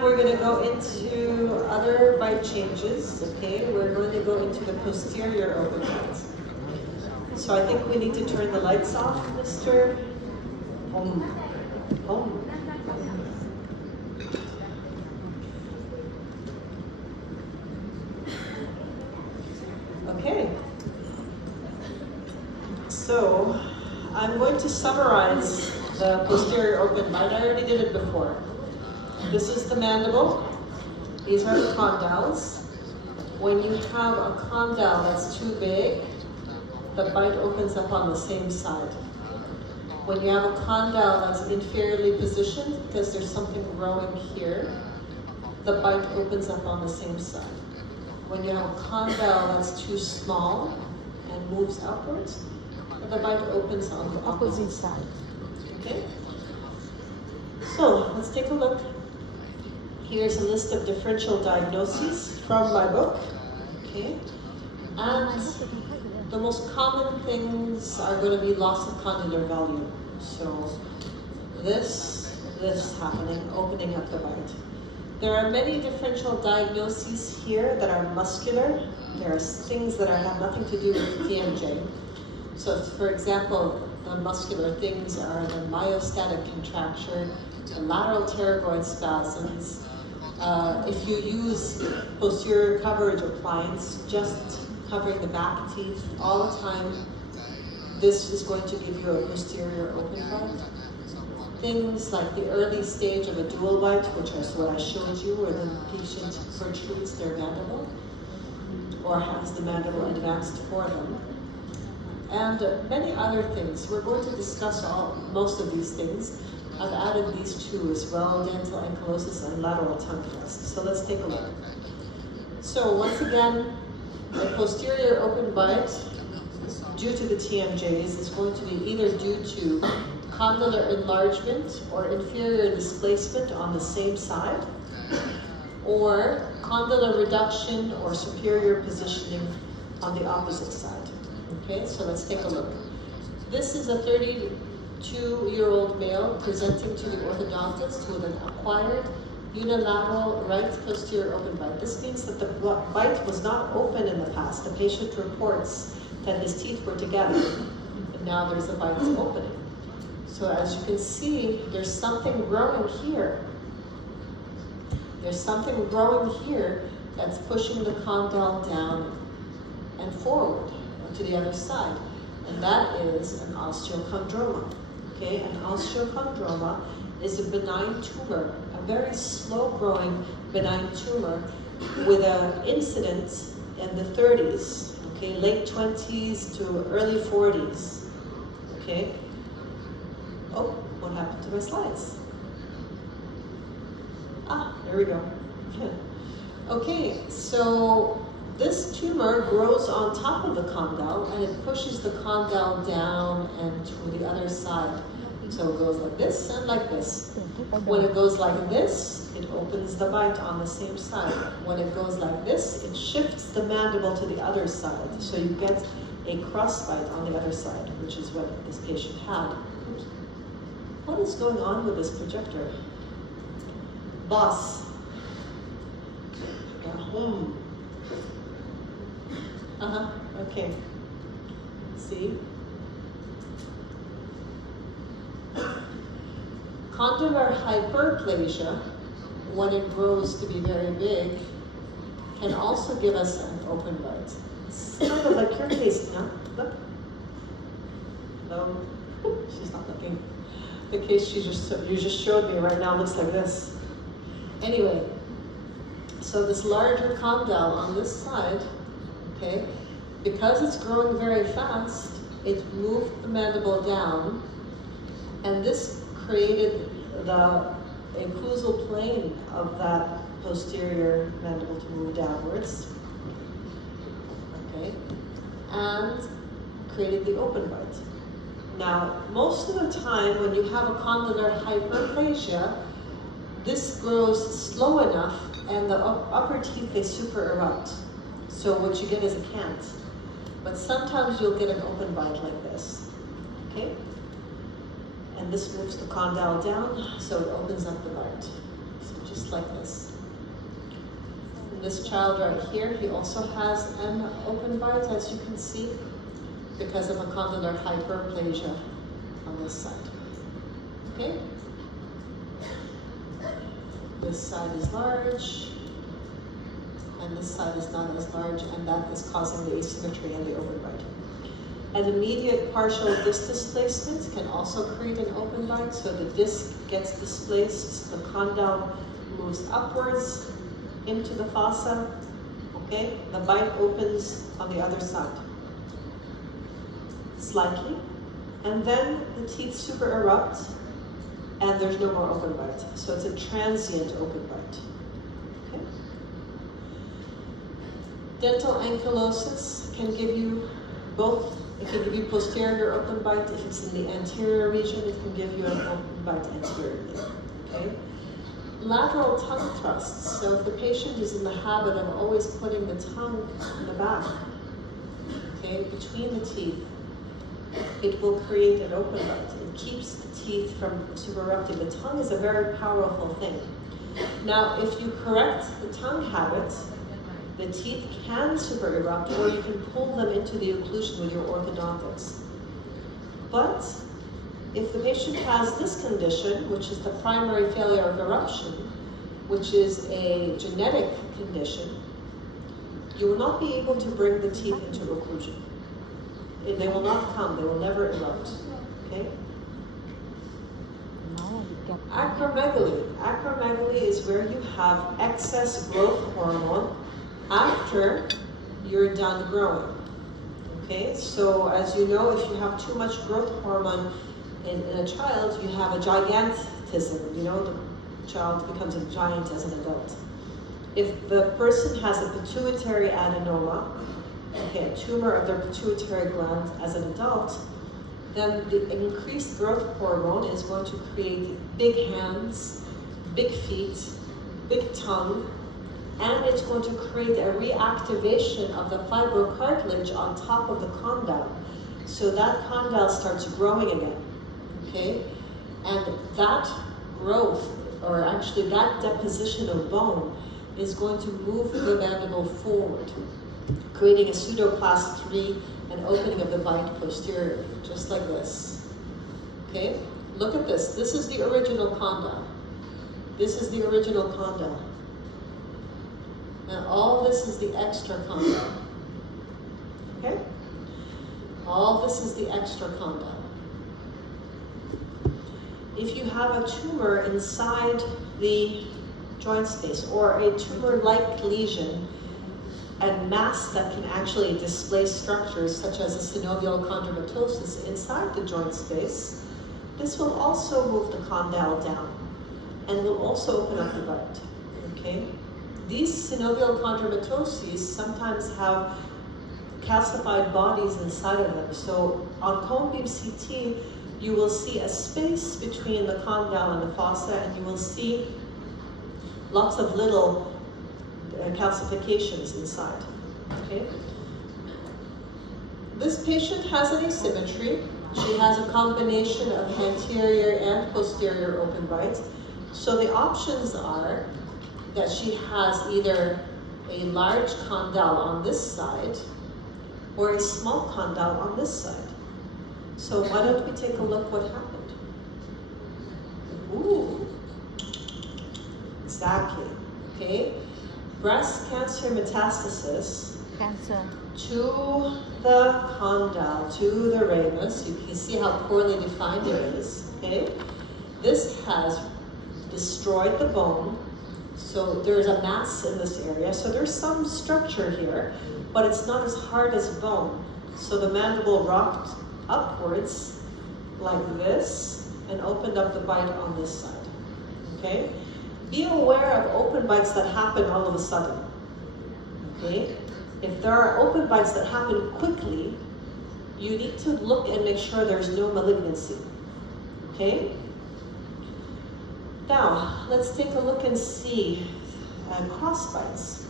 time, we're going to go into other bite changes, okay? We're going to go into the posterior open bite. So I think we need to turn the lights off, Mr. Home. Home. Okay. So I'm going to summarize the posterior open bite. I already did it before. This is the mandible. These are the condyles. When you have a condyle that's too big, the bite opens up on the same side. When you have a condyle that's inferiorly positioned, because there's something growing here, the bite opens up on the same side. When you have a condyle that's too small and moves outwards, the bite opens on the opposite side. Okay? So let's take a look. Here's a list of differential diagnoses from my book. Okay? And the most common things are going to be loss of condylar value. So this happening, opening up the bite. There are many differential diagnoses here that are muscular. There are things that have nothing to do with TMJ. So for example, the muscular things are the myostatic contracture, the lateral pterygoid spasms. If you use posterior coverage appliance, just covering the back teeth all the time, this is going to give you a posterior open bite. Things like the early stage of a dual bite, which is what I showed you, where the patient protrudes their mandible or has the mandible advanced for them. And many other things. We're going to discuss most of these things. I've added these two as well, dental ankylosis and lateral tongue thrust. So let's take a look. So once again, the posterior open bite due to the TMJs is going to be either due to condylar enlargement or inferior displacement on the same side, or condylar reduction or superior positioning on the opposite side. Okay, so let's take a look. This is a 32-year-old male presenting to the orthodontist with an acquired unilateral right posterior open bite. This means that the bite was not open in the past. The patient reports that his teeth were together, and now there's a bite opening. So as you can see, there's something growing here. There's something growing here that's pushing the condyle down and forward to the other side. And that is an osteochondroma. Okay, an osteochondroma is a benign tumor, a very slow-growing benign tumor with an incidence in the 30s, okay, late 20s to early 40s. Okay. Oh, what happened to my slides? Ah, there we go. Okay, so this tumor grows on top of the condyle and it pushes the condyle down and to the other side. So it goes like this and like this. When it goes like this, it opens the bite on the same side. When it goes like this, it shifts the mandible to the other side. So you get a cross bite on the other side, which is what this patient had. Oops. What is going on with this projector? Boss. Okay. See? Condylar hyperplasia, when it grows to be very big, can also give us an open bite. It's kind of like your case now. Look. No, she's not looking. The case you just showed me right now looks like this. Anyway, so this larger condyle on this side, okay, because it's growing very fast, it moved the mandible down, and this created the occlusal plane of that posterior mandible to move downwards, okay, and created the open bite. Now, most of the time when you have a condylar hyperplasia, this grows slow enough and the upper teeth, they super erupt. So what you get is a cant. But sometimes you'll get an open bite like this, okay? And this moves the condyle down, so it opens up the bite. So just like this. And this child right here, he also has an open bite, as you can see, because of a condylar hyperplasia on this side. Okay? This side is large, and this side is not as large, and that is causing the asymmetry and the open bite. An immediate partial disc displacement can also create an open bite, so the disc gets displaced, the condyle moves upwards into the fossa, okay? The bite opens on the other side, slightly, and then the teeth super erupt, and there's no more open bite. So it's a transient open bite, okay? Dental ankylosis can give you both. It can give you posterior open bite. If it's in the anterior region, it can give you an open bite anteriorly, okay? Lateral tongue thrusts. So if the patient is in the habit of always putting the tongue in the back, okay, between the teeth, it will create an open bite. It keeps the teeth from super erupting. The tongue is a very powerful thing. Now, if you correct the tongue habit, the teeth can super erupt, or you can pull them into the occlusion with your orthodontics. But if the patient has this condition, which is the primary failure of eruption, which is a genetic condition, you will not be able to bring the teeth into occlusion. They will not come, they will never erupt, okay? Acromegaly. Acromegaly is where you have excess growth hormone after you're done growing, okay? So as you know, if you have too much growth hormone in a child, you have a gigantism, you know, the child becomes a giant as an adult. If the person has a pituitary adenoma, okay, a tumor of their pituitary gland as an adult, then the increased growth hormone is going to create big hands, big feet, big tongue, and it's going to create a reactivation of the fibrocartilage on top of the condyle. So that condyle starts growing again, okay? And that growth, or actually that deposition of bone, is going to move the mandible forward, creating a pseudoclast 3, an opening of the bite posteriorly, just like this, okay? Look at this. This is the original condyle. This is the original condyle. And all this is the extra condyle, okay? All this is the extra condyle. If you have a tumor inside the joint space, or a tumor-like lesion, and mass that can actually displace structures such as a synovial chondromatosis inside the joint space, this will also move the condyle down and will also open up the bite, okay? These synovial chondromatoses sometimes have calcified bodies inside of them. So on cone beam CT, you will see a space between the condyle and the fossa, and you will see lots of little calcifications inside, okay? This patient has an asymmetry. She has a combination of anterior and posterior open bites. So the options are that she has either a large condyle on this side or a small condyle on this side. So why don't we take a look what happened? Ooh, exactly, okay? Breast cancer metastasis to the condyle, to the ramus. You can see how poorly defined it is, okay? This has destroyed the bone, so there's a mass in this area. So there's some structure here, but it's not as hard as bone. So the mandible rocked upwards like this and opened up the bite on this side, okay? Be aware of open bites that happen all of a sudden, okay? If there are open bites that happen quickly, you need to look and make sure there's no malignancy, okay? Now, let's take a look and see cross bites.